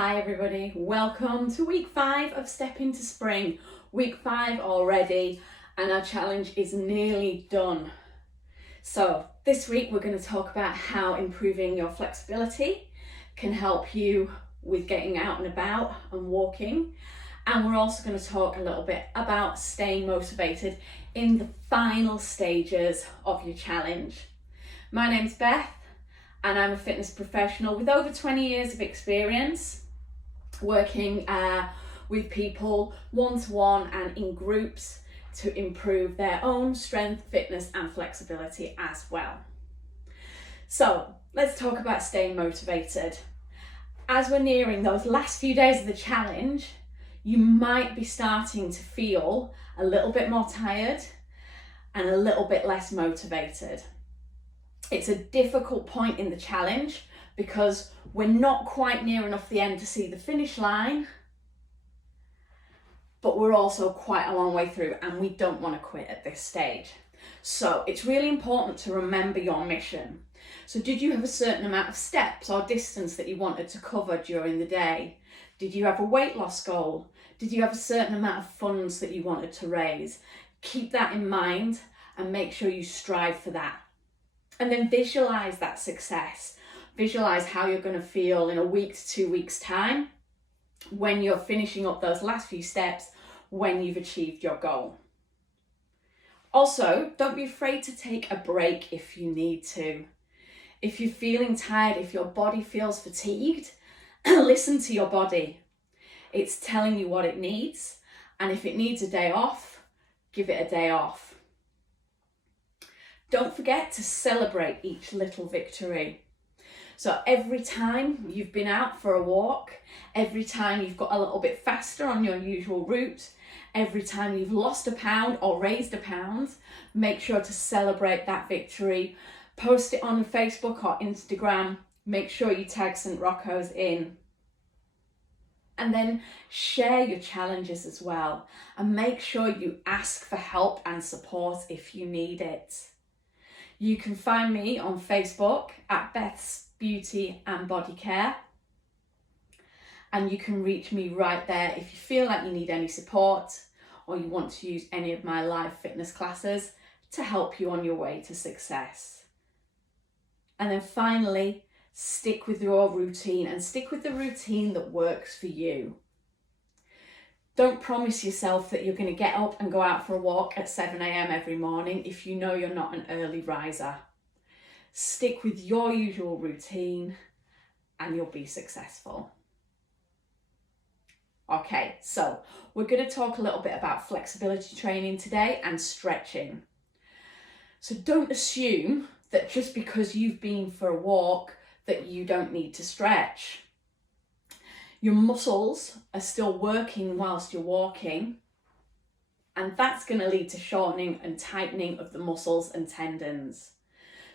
Hi everybody, welcome to week 5 of Step into Spring. Week 5 already and our challenge is nearly done. So this week we're going to talk about how improving your flexibility can help you with getting out and about and walking. And we're also going to talk a little bit about staying motivated in the final stages of your challenge. My name's Beth and I'm a fitness professional with over 20 years of experience working with people one-to-one and in groups to improve their own strength, fitness and flexibility as well. So let's talk about staying motivated. As we're nearing those last few days of the challenge, you might be starting to feel a little bit more tired and a little bit less motivated. It's a difficult point in the challenge because we're not quite near enough the end to see the finish line, but we're also quite a long way through and we don't want to quit at this stage. So it's really important to remember your mission. So did you have a certain amount of steps or distance that you wanted to cover during the day? Did you have a weight loss goal? Did you have a certain amount of funds that you wanted to raise? Keep that in mind and make sure you strive for that. And then visualize that success. Visualize how you're going to feel in a week to 2 weeks time when you're finishing up those last few steps, when you've achieved your goal. Also, don't be afraid to take a break if you need to. If you're feeling tired, if your body feels fatigued, listen to your body. It's telling you what it needs, and if it needs a day off, give it a day off. Don't forget to celebrate each little victory. So every time you've been out for a walk, every time you've got a little bit faster on your usual route, every time you've lost a pound or raised a pound, make sure to celebrate that victory. Post it on Facebook or Instagram. Make sure you tag St. Rocco's in. And then share your challenges as well. And make sure you ask for help and support if you need it. You can find me on Facebook at Beth's Beauty and Body Care. And you can reach me right there if you feel like you need any support or you want to use any of my live fitness classes to help you on your way to success. And then finally, stick with your routine and stick with the routine that works for you. Don't promise yourself that you're going to get up and go out for a walk at 7 a.m. every morning if you know you're not an early riser. Stick with your usual routine and you'll be successful. Okay, so we're going to talk a little bit about flexibility training today and stretching. So don't assume that just because you've been for a walk that you don't need to stretch. Your muscles are still working whilst you're walking, and that's going to lead to shortening and tightening of the muscles and tendons.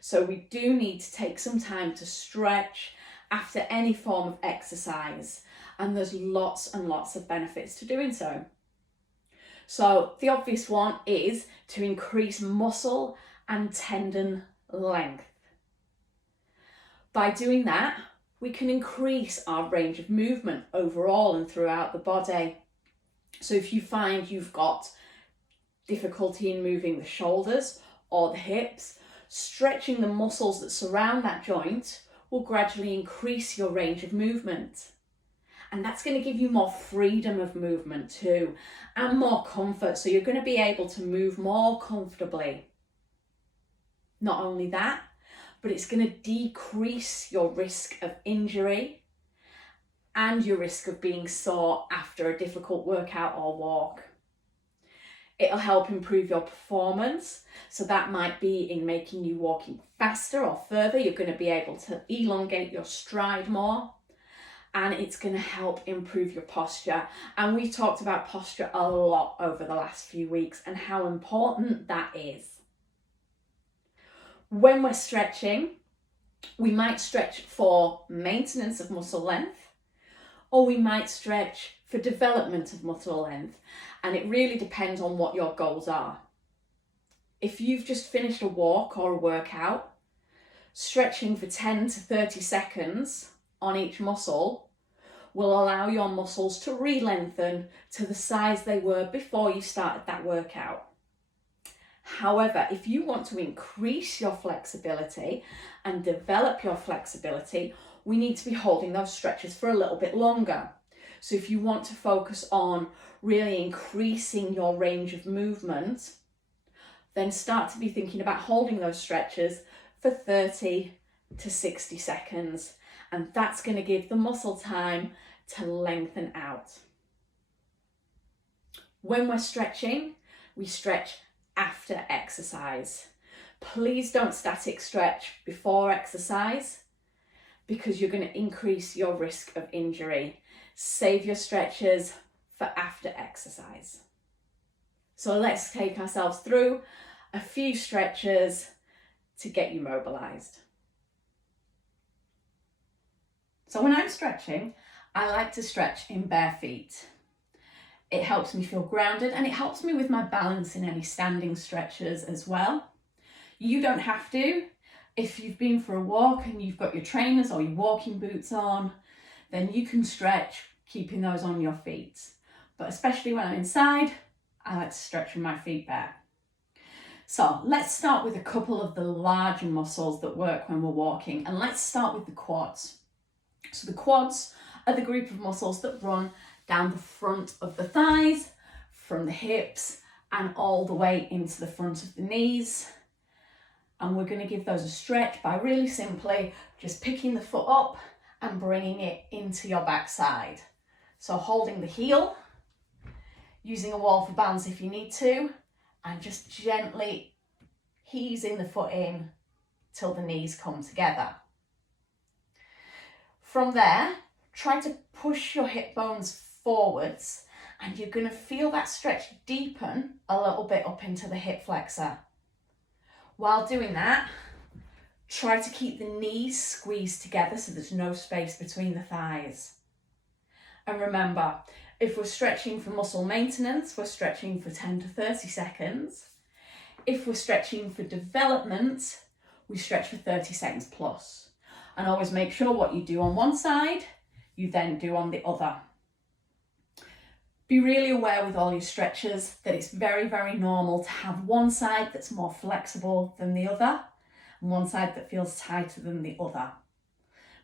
So we do need to take some time to stretch after any form of exercise, and there's lots and lots of benefits to doing so. So the obvious one is to increase muscle and tendon length. By doing that, we can increase our range of movement overall and throughout the body. So if you find you've got difficulty in moving the shoulders or the hips, stretching the muscles that surround that joint will gradually increase your range of movement. And that's going to give you more freedom of movement too, and more comfort. So you're going to be able to move more comfortably. Not only that, but it's going to decrease your risk of injury and your risk of being sore after a difficult workout or walk. It'll help improve your performance. So that might be in making you walking faster or further. You're going to be able to elongate your stride more. And it's going to help improve your posture. And we've talked about posture a lot over the last few weeks and how important that is. When we're stretching, we might stretch for maintenance of muscle length, or we might stretch for development of muscle length. And it really depends on what your goals are. If you've just finished a walk or a workout, stretching for 10 to 30 seconds on each muscle will allow your muscles to re-lengthen to the size they were before you started that workout. However, if you want to increase your flexibility and develop your flexibility, we need to be holding those stretches for a little bit longer. So if you want to focus on really increasing your range of movement, then start to be thinking about holding those stretches for 30 to 60 seconds. And that's going to give the muscle time to lengthen out. When we're stretching, we stretch after exercise. Please don't static stretch before exercise because you're going to increase your risk of injury. Save your stretches for after exercise. So let's take ourselves through a few stretches to get you mobilized. So when I'm stretching, I like to stretch in bare feet. It helps me feel grounded and it helps me with my balance in any standing stretches as well. You don't have to. If you've been for a walk and you've got your trainers or your walking boots on, then you can stretch keeping those on your feet. But especially when I'm inside, I like to stretch with my feet bare. So let's start with a couple of the larger muscles that work when we're walking, and let's start with the quads. So the quads are the group of muscles that run down the front of the thighs, from the hips and all the way into the front of the knees. And we're going to give those a stretch by really simply just picking the foot up and bringing it into your backside. So holding the heel, using a wall for balance if you need to, and just gently easing the foot in till the knees come together. From there, try to push your hip bones forwards and you're going to feel that stretch deepen a little bit up into the hip flexor. While doing that, try to keep the knees squeezed together so there's no space between the thighs. And remember, if we're stretching for muscle maintenance, we're stretching for 10 to 30 seconds. If we're stretching for development, we stretch for 30 seconds plus. And always make sure what you do on one side, you then do on the other. Be really aware with all your stretches that it's very, very normal to have one side that's more flexible than the other and one side that feels tighter than the other.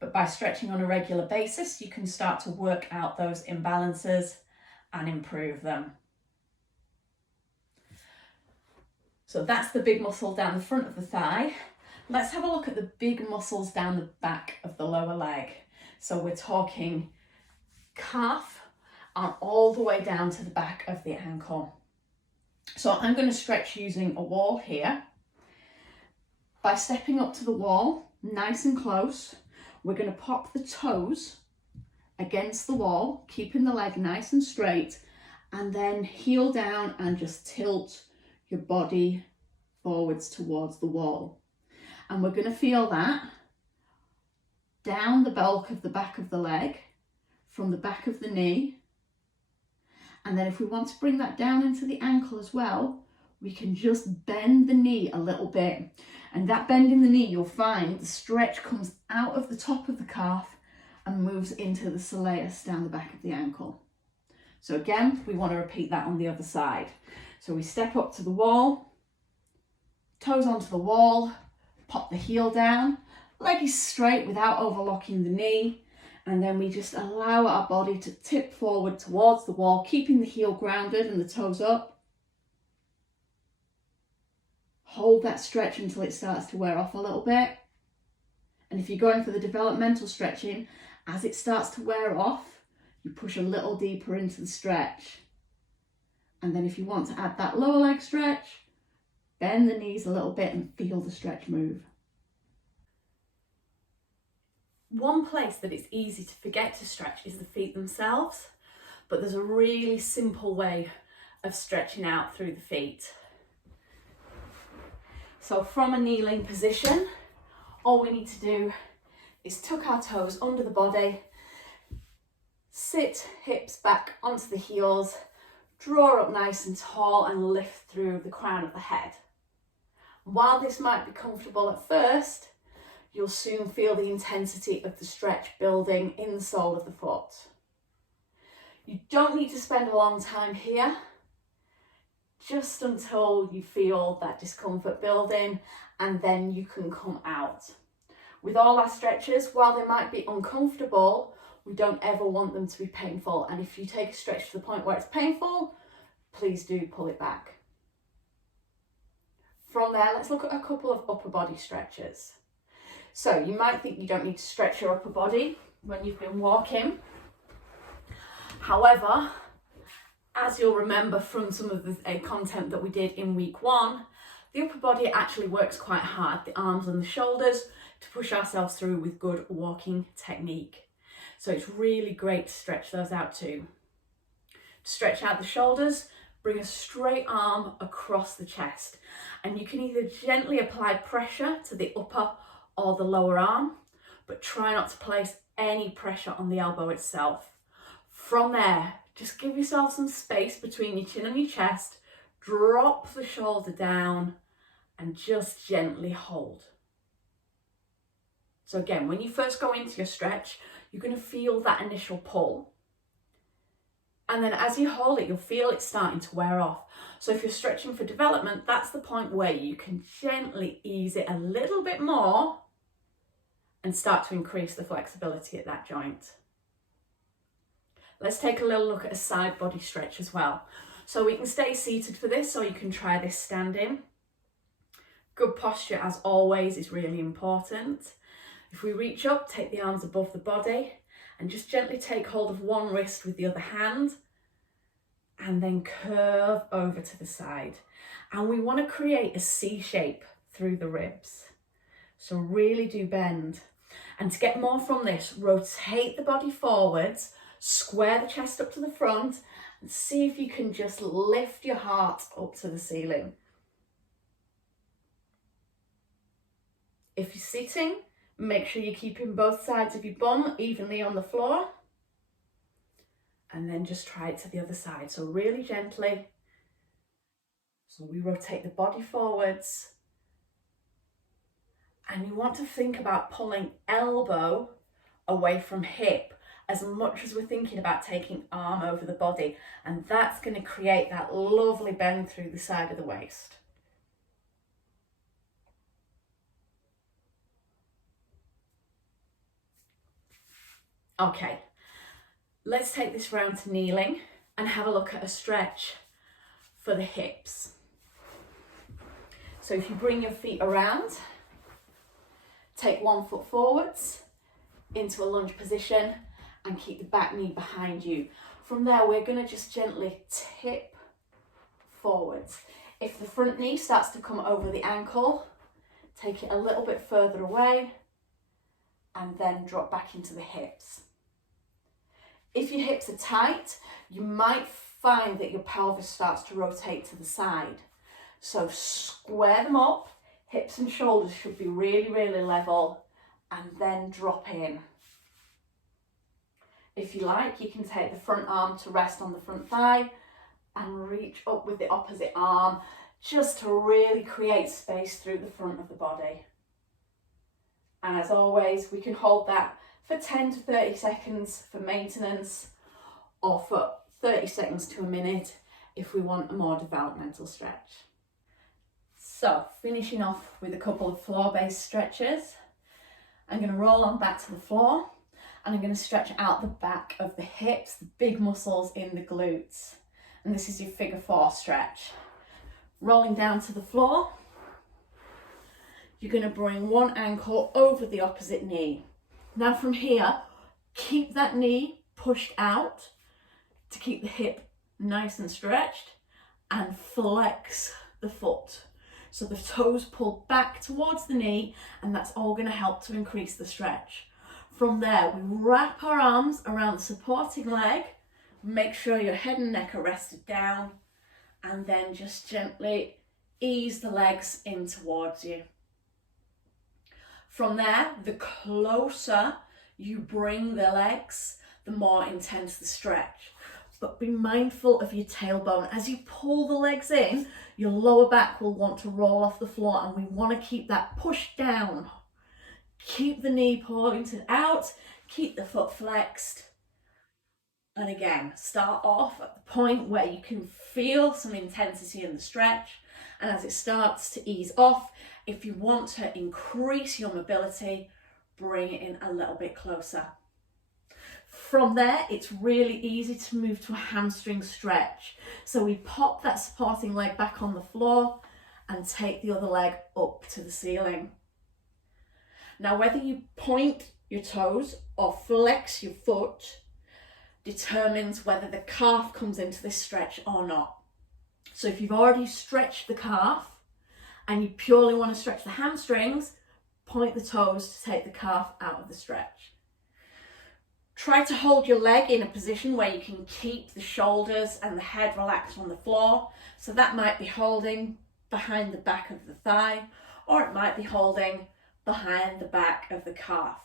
But by stretching on a regular basis, you can start to work out those imbalances and improve them. So that's the big muscle down the front of the thigh. Let's have a look at the big muscles down the back of the lower leg. So we're talking calf and all the way down to the back of the ankle. So I'm going to stretch using a wall here. By stepping up to the wall, nice and close, we're going to pop the toes against the wall, keeping the leg nice and straight, and then heel down and just tilt your body forwards towards the wall. And we're going to feel that down the bulk of the back of the leg, from the back of the knee. And then if we want to bring that down into the ankle as well, we can just bend the knee a little bit. And that bend in the knee, you'll find the stretch comes out of the top of the calf and moves into the soleus down the back of the ankle. So again, we want to repeat that on the other side. So we step up to the wall, toes onto the wall, pop the heel down, leg is straight without overlocking the knee. And then we just allow our body to tip forward towards the wall, keeping the heel grounded and the toes up. Hold that stretch until it starts to wear off a little bit. And if you're going for the developmental stretching, as it starts to wear off, you push a little deeper into the stretch. And then if you want to add that lower leg stretch, bend the knees a little bit and feel the stretch move. One place that it's easy to forget to stretch is the feet themselves, but there's a really simple way of stretching out through the feet. So from a kneeling position, all we need to do is tuck our toes under the body, sit hips back onto the heels, draw up nice and tall and lift through the crown of the head. While this might be comfortable at first, you'll soon feel the intensity of the stretch building in the sole of the foot. You don't need to spend a long time here, just until you feel that discomfort building, and then you can come out. With all our stretches, while they might be uncomfortable, we don't ever want them to be painful. And if you take a stretch to the point where it's painful, please do pull it back. From there, let's look at a couple of upper body stretches. So you might think you don't need to stretch your upper body when you've been walking. However, as you'll remember from some of the content that we did in week 1, the upper body actually works quite hard, the arms and the shoulders, to push ourselves through with good walking technique. So it's really great to stretch those out too. To stretch out the shoulders, bring a straight arm across the chest, and you can either gently apply pressure to the upper or the lower arm, but try not to place any pressure on the elbow itself. From there, just give yourself some space between your chin and your chest, drop the shoulder down and just gently hold. So again, when you first go into your stretch, you're going to feel that initial pull. And then as you hold it, you'll feel it starting to wear off. So if you're stretching for development, that's the point where you can gently ease it a little bit more and start to increase the flexibility at that joint. Let's take a little look at a side body stretch as well. So we can stay seated for this, or you can try this standing. Good posture, as always, is really important. If we reach up, take the arms above the body and just gently take hold of one wrist with the other hand and then curve over to the side. And we want to create a C shape through the ribs. So really do bend. And to get more from this, rotate the body forwards, square the chest up to the front, and see if you can just lift your heart up to the ceiling. If you're sitting, make sure you're keeping both sides of your bum evenly on the floor. And then just try it to the other side. So really gently. So we rotate the body forwards. And you want to think about pulling elbow away from hip as much as we're thinking about taking arm over the body. And that's going to create that lovely bend through the side of the waist. Okay, let's take this round to kneeling and have a look at a stretch for the hips. So if you bring your feet around, take one foot forwards into a lunge position and keep the back knee behind you. From there, we're going to just gently tip forwards. If the front knee starts to come over the ankle, take it a little bit further away and then drop back into the hips. If your hips are tight, you might find that your pelvis starts to rotate to the side. So square them up, hips and shoulders should be really, really level, and then drop in. If you like, you can take the front arm to rest on the front thigh and reach up with the opposite arm, just to really create space through the front of the body. And as always, we can hold that for 10 to 30 seconds for maintenance, or for 30 seconds to a minute if we want a more developmental stretch. So, finishing off with a couple of floor-based stretches. I'm going to roll on back to the floor and I'm going to stretch out the back of the hips, the big muscles in the glutes. And this is your figure 4 stretch. Rolling down to the floor, you're going to bring one ankle over the opposite knee. Now from here, keep that knee pushed out to keep the hip nice and stretched, and flex the foot. So the toes pull back towards the knee, and that's all going to help to increase the stretch. From there, we wrap our arms around the supporting leg, make sure your head and neck are rested down, and then just gently ease the legs in towards you. From there, the closer you bring the legs, the more intense the stretch. But be mindful of your tailbone. As you pull the legs in, your lower back will want to roll off the floor, and we want to keep that pushed down. Keep the knee pointed out, keep the foot flexed. And again, start off at the point where you can feel some intensity in the stretch. And as it starts to ease off, if you want to increase your mobility, bring it in a little bit closer. From there, it's really easy to move to a hamstring stretch. So we pop that supporting leg back on the floor and take the other leg up to the ceiling. Now, whether you point your toes or flex your foot determines whether the calf comes into this stretch or not. So if you've already stretched the calf and you purely want to stretch the hamstrings, point the toes to take the calf out of the stretch. Try to hold your leg in a position where you can keep the shoulders and the head relaxed on the floor. So that might be holding behind the back of the thigh, or it might be holding behind the back of the calf.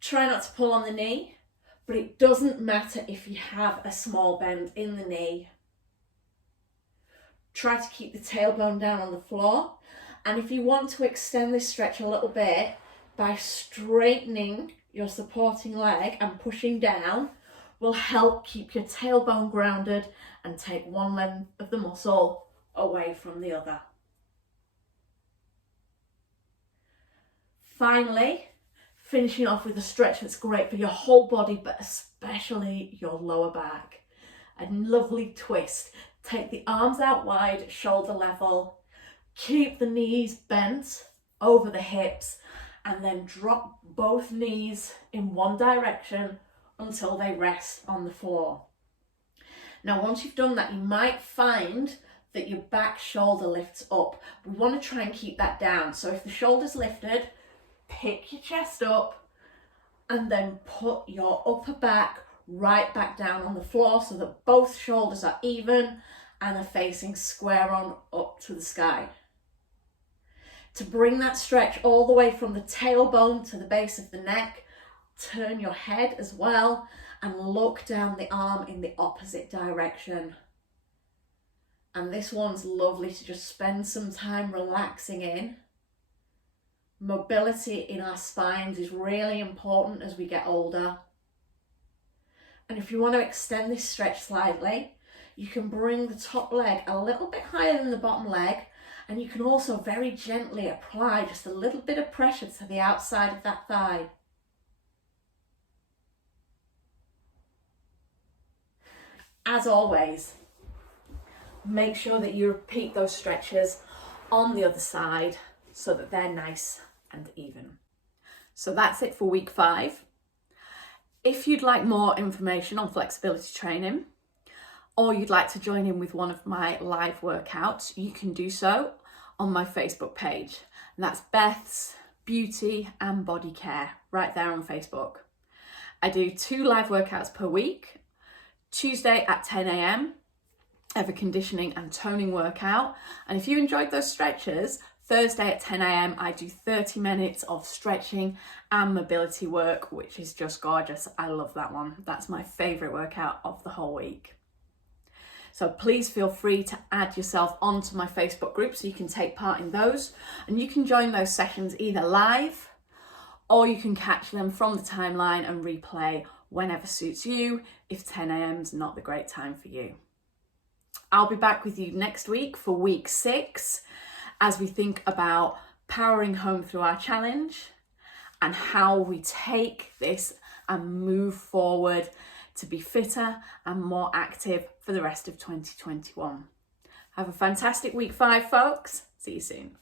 Try not to pull on the knee, but it doesn't matter if you have a small bend in the knee. Try to keep the tailbone down on the floor. And if you want to extend this stretch a little bit by straightening your supporting leg and pushing down, will help keep your tailbone grounded and take one length of the muscle away from the other. Finally, finishing off with a stretch that's great for your whole body, but especially your lower back. A lovely twist. Take the arms out wide, shoulder level. Keep the knees bent over the hips and then drop both knees in one direction until they rest on the floor. Now, once you've done that, you might find that your back shoulder lifts up. We want to try and keep that down. So if the shoulder's lifted, pick your chest up and then put your upper back right back down on the floor so that both shoulders are even and are facing square on up to the sky. To bring that stretch all the way from the tailbone to the base of the neck, turn your head as well and look down the arm in the opposite direction. And this one's lovely to just spend some time relaxing in. Mobility in our spines is really important as we get older. And if you want to extend this stretch slightly, you can bring the top leg a little bit higher than the bottom leg, and you can also very gently apply just a little bit of pressure to the outside of that thigh. As always, make sure that you repeat those stretches on the other side so that they're nice and even. So that's it for week 5. If you'd like more information on flexibility training, or you'd like to join in with one of my live workouts, you can do so on my Facebook page. And that's Beth's Beauty and Body Care, right there on Facebook. I do 2 live workouts per week. Tuesday at 10 a.m, I have a conditioning and toning workout. And if you enjoyed those stretches, Thursday at 10 a.m, I do 30 minutes of stretching and mobility work, which is just gorgeous. I love that one. That's my favourite workout of the whole week. So please feel free to add yourself onto my Facebook group so you can take part in those. And you can join those sessions either live or you can catch them from the timeline and replay whenever suits you if 10 a.m. is not the great time for you. I'll be back with you next week for week 6 as we think about powering home through our challenge and how we take this and move forward to be fitter and more active for the rest of 2021. Have a fantastic week 5, folks. See you soon.